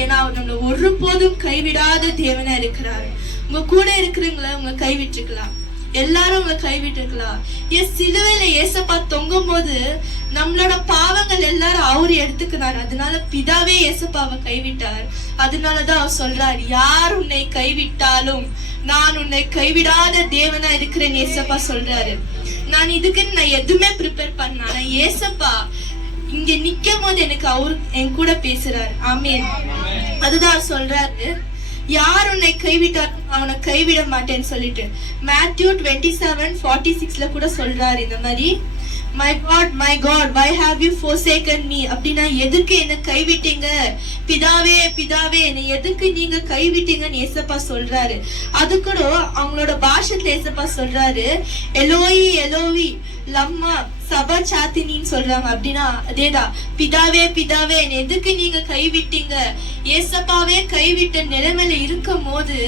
ஏன்னா அவர் நம்மளை ஒருபோதும் கைவிடாத தேவனா இருக்கிறாரு. உங்க கூட இருக்கிறவங்கள உங்க கைவிட்டுருக்கலாம், எல்லாரும் உங்களை கைவிட்டுருக்கலாம். சிலுவையில ஏசப்பா தொங்கும் போது நம்மளோட பாவங்கள் எல்லாரும் அவரு எடுத்துக்கிறார். அதனால பிதாவே ஏசப்பாவை கைவிட்டார். அதனாலதான் அவர் சொல்றார், யார் உன்னை கைவிட்டாலும் நான் உன்னை கைவிடாத தேவனா இருக்கிறேன் ஏசப்பா சொல்றாரு. நான் எதுவுமே ப்ரிப்பேர் பண்ண, ஏசப்பா இங்க நிக்கும் போது எனக்கு அவரு என் கூட பேசுறாரு. ஆமீன். அதுதான் சொல்றாரு, யார் உன்னை கைவிட்டார் அவனை கைவிட மாட்டேன்னு சொல்லிட்டு. மேத்யூ 27:46 கூட சொல்றாரு இந்த மாதிரி, my God, why have you forsaken me? அப்படின்னா எதுக்கு என்ன கைவிட்டீங்க பிதாவே, பிதாவே என்னை எதுக்கு நீங்க கைவிட்டீங்கன்னு ஏசப்பா சொல்றாரு. அது கூட அவங்களோட பாஷத்துல ஏசப்பா சொல்றாரு, எலோயி எலோவி லம்மா சபா சாத்தினின்னு சொல்றாங்க. அப்படின்னா அதேதான், பிதாவே பிதாவே என்னை எதுக்கு நீங்க கைவிட்டீங்க. ஏசப்பாவே கைவிட்ட நிலைமையில இருக்கும் போது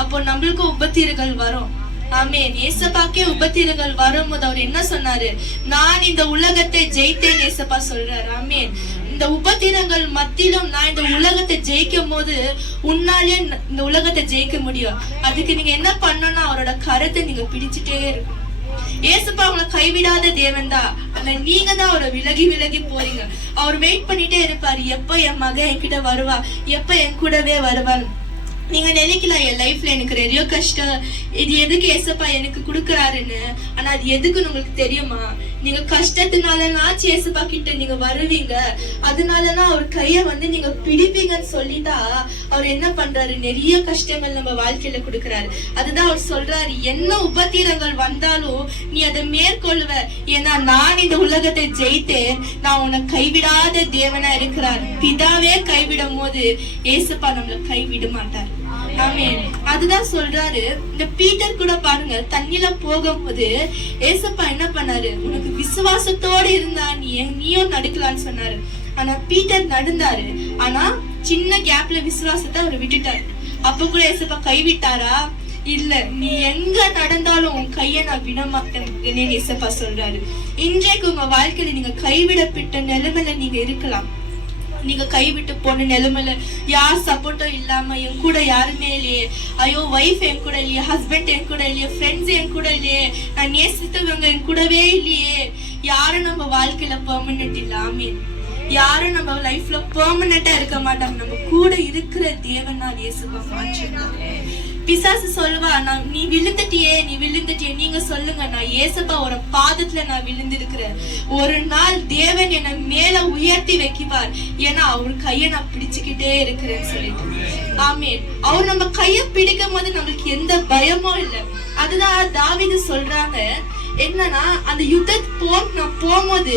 அப்போ நம்மளுக்கு உபத்திரங்கள் வரும். ஆமேன். ஏசப்பாக்கே உபத்திரங்கள் வரும்போது அவர் என்ன சொன்னாரு, நான் இந்த உலகத்தை ஜெயித்தேன் ஏசப்பா சொல்றாரு. ஆமேன். இந்த உபத்திரங்கள் மத்தியிலும் நான் இந்த உலகத்தை ஜெயிக்கும் போது உன்னாலே இந்த உலகத்தை ஜெயிக்க முடியும். அதுக்கு நீங்க என்ன பண்ணணும்னா அவரோட கரத்தை நீங்க பிடிச்சிட்டே இருக்கணும். ஏசப்பா அவங்களை கைவிடாத தேவன் தான். ஆனா நீங்க தான் அவரை விலகி விலகி போறீங்க. அவர் வெயிட் பண்ணிட்டே இருப்பாரு, எப்ப என் மகன் என்கிட்ட வருவா, எப்ப என் கூடவே வருவான். நீங்க நினைக்கலாம் என் லைஃப்ல எனக்கு நிறைய கஷ்டம், இது எதுக்கு ஏசப்பா எனக்கு கொடுக்கறாருன்னு. ஆனா அது எதுக்குன்னு உங்களுக்கு தெரியுமா? நீங்க கஷ்டத்தினாலனாச்சும் ஏசப்பா கிட்ட நீங்க வருவீங்க, அதனாலதான் அவர் கைய நீங்க பிடிப்பீங்கன்னு சொல்லிட்டா அவர் என்ன பண்றாரு, நிறைய கஷ்டங்கள் நம்ம வாழ்க்கையில கொடுக்கறாரு. அதுதான் அவர் சொல்றாரு, என்ன உபத்திரங்கள் வந்தாலும் நீ அதை மேற்கொள்ளுவ, ஏன்னா நான் இந்த உலகத்தை ஜெயித்தேன், நான் உன்னை கைவிடாத தேவனா இருக்கிறார். பிதாவே கைவிடும் போது ஏசப்பா நம்மள கைவிட மாட்டார். ஆமென். அதுதான் சொல்றாரு. இந்த பீட்டர் கூட பாருங்க, தண்ணில போகும்போது ஏசப்பா என்ன பண்ணாரு, உனக்கு விசுவாசத்தோடு இருந்தா நீயும் நடுக்கலான்னு சொன்னாரு. ஆனா பீட்டர் நடந்தாரு, ஆனா சின்ன கேப்ல விசுவாசத்தை அவர் விட்டுட்டாரு. அப்ப கூட ஏசப்பா கைவிட்டாரா? இல்ல, நீ எங்க நடந்தாலும் உன் கைய நான் விட மாட்டேன் ஏசப்பா சொல்றாரு. இன்றைக்கு உங்க வாழ்க்கையில நீங்க கைவிடப்பட்ட நிலைமையில நீங்க இருக்கலாம். நீங்க கைவிட்டு போன நிலைமையில யார் சப்போர்ட்டும் இல்லாம, என் கூட யாருமே இல்லையே, ஐயோ வைஃப் என் கூட இல்லையே, ஹஸ்பண்ட் என் கூட இல்லையே, ஃப்ரெண்ட்ஸ் என் கூட இல்லையே, நான் நேசித்தவங்க என் கூடவே இல்லையே. யாரும் நம்ம வாழ்க்கையில பெர்மனன்ட் இல்ல. ஆமீன். யாரும் நம்ம லைஃப்ல பெர்மனண்டா இருக்க மாட்டாங்க. நம்ம கூட இருக்கிற தேவனால் இயேசுவா மாற்றினார். பிசாசு சொல்லுவா, நீ விழுந்துட்டியே. நீங்க சொல்லுங்க, நான் ஏசப்பா ஒரு பாதத்துல நான் விழுந்திருக்கிறேன். ஒரு நாள் தேவன் என்னை மேல உயர்த்தி வைக்குவார், ஏன்னா அவர் கைய நான் பிடிச்சுக்கிட்டே இருக்கிறேன்னு சொல்லிட்டு. ஆமீன். அவர் நம்ம கைய பிடிக்கும் போது நம்மளுக்கு எந்த பயமும் இல்லை. அதுதான் தாவீது சொல்றாங்க, என்னன்னா அந்த யுத்தத்துக்கு நான் போகும்போது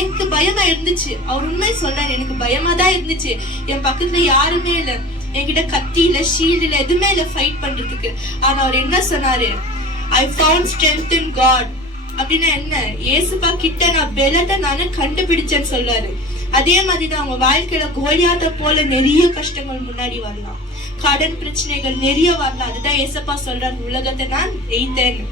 எனக்கு பயமா இருந்துச்சு. அவர் உண்மை சொல்றாரு, எனக்கு பயமா தான் இருந்துச்சு. என் பக்கத்துல யாருமே இல்ல, என்கிட்ட கத்தி இல்ல, ஷீல்டு இல்ல, எதுவுமே இல்ல ஃபைட் பண்றதுக்கு. ஆனா அவர் என்ன சொன்னாரு, I found strength in God. அப்படின்னா என்ன, ஏசப்பா கிட்ட நான் பெலத்தை நானே கண்டுபிடிச்சேன்னு சொல்றாரு. அதே மாதிரிதான் அவங்க வாழ்க்கையில கோலியாத்தை போல நிறைய கஷ்டங்கள் முன்னாடி வரலாம், கடன் பிரச்சனைகள் நிறைய வரலாம். அதுதான் ஏசப்பா சொல்றாரு, உலகத்தை நான் ஜெயித்தேன்.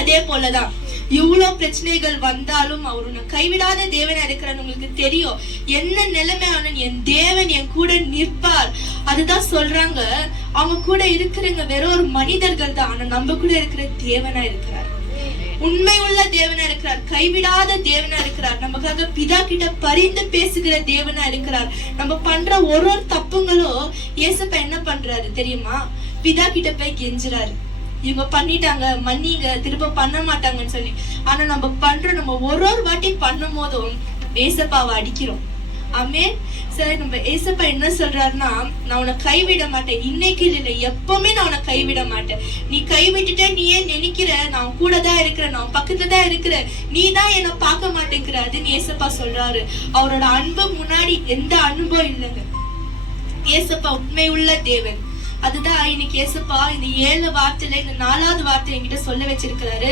அதே போலதான் இவ்வளவு பிரச்சனைகள் வந்தாலும் அவர் உன்னை கைவிடாத தேவனா இருக்கிறான்னு உங்களுக்கு தெரியும். என்ன நிலைமையான என் தேவன் என் கூட நிற்பார். அதுதான் சொல்றாங்க, அவங்க கூட இருக்கிறவங்க வெறும் ஒரு மனிதர்கள் தான், ஆனா நம்ம கூட இருக்கிற தேவனா இருக்கிறார். உண்மை உள்ள தேவனா இருக்கிறார், கைவிடாத தேவனா இருக்கிறார். நமக்காக பிதா கிட்ட பரிந்து பேசுகிற தேவனா இருக்கிறார். நம்ம பண்ற ஒரு தப்புங்களும் ஏசப்பா என்ன பண்றாரு தெரியுமா, பிதா கிட்ட போய் கெஞ்சுறாரு, இவங்க பண்ணிட்டாங்க மன்னிங்க, திரும்ப பண்ண மாட்டாங்கன்னு சொல்லி. ஆனா நம்ம ஒரு வாட்டி பண்ணும் போதும் ஏசப்பாவை அடிக்கிறோம். ஆமென். சரி, நம்ம ஏசப்பா என்ன சொல்றாருன்னா, நான் உன்னை கைவிட மாட்டேன், இன்னைக்கு இல்ல எப்பவுமே நான் உன்னை கைவிட மாட்டேன். நீ கைவிட்டுட்ட, நீ ஏன் நினைக்கிற நான் கூட தான் இருக்கிறேன், நான் பக்கத்துல தான் இருக்கிறேன், நீ தான் என்ன பார்க்க மாட்டேங்கிற அதுன்னு ஏசப்பா சொல்றாரு. அவரோட அன்பு முன்னாடி எந்த அன்பும் இல்லைங்க. ஏசப்பா உண்மை உள்ள தேவன். அதுதான் இன்னைக்கு ஏசப்பா இந்த 7 வார்த்தையில இந்த 4வது வார்த்தை என்கிட்ட சொல்ல வச்சிருக்கிறாரு,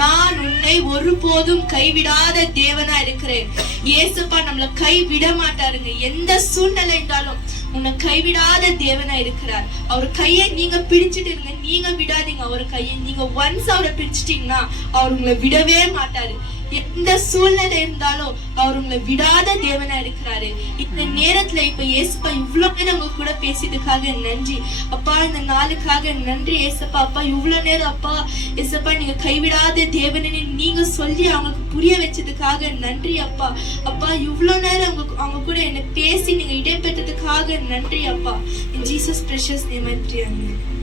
நான் உன்னை ஒருபோதும் கைவிடாத தேவனா இருக்கிறேன். ஏசப்பா நம்மள கைவிட மாட்டாருங்க. எந்த சூழ்நிலை இருந்தாலும் உன்னை கைவிடாத தேவனா இருக்கிறார். அவர் கையை நீங்க பிடிச்சிட்டு இருங்க, நீங்க விடாதீங்க அவர் கையை. நீங்க ஒன்ஸ் அவரை பிடிச்சிட்டீங்கன்னா அவர் உங்களை விடவே மாட்டாரு. எந்த சூழ்நிலை இருந்தாலும் அவர் உங்களை விடாத தேவனா இருக்கிறாரு. இந்த நேரத்துல இப்ப ஏசப்பா இவ்வளவு நேரம் உங்க கூட பேசியதுக்காக நன்றி அப்பா. இந்த நாளுக்காக நன்றி ஏசப்பா. அப்பா இவ்வளவு நேரம் அப்பா ஏசப்பா நீங்க கைவிடாத தேவனை நீங்க சொல்லி அவங்களுக்கு புரிய வச்சதுக்காக நன்றி அப்பா. அப்பா இவ்வளவு நேரம் அவங்க கூட என்ன பேசி நீங்க இடைப்பெற்றதுக்காக நன்றி அப்பா. In Jesus precious name I pray.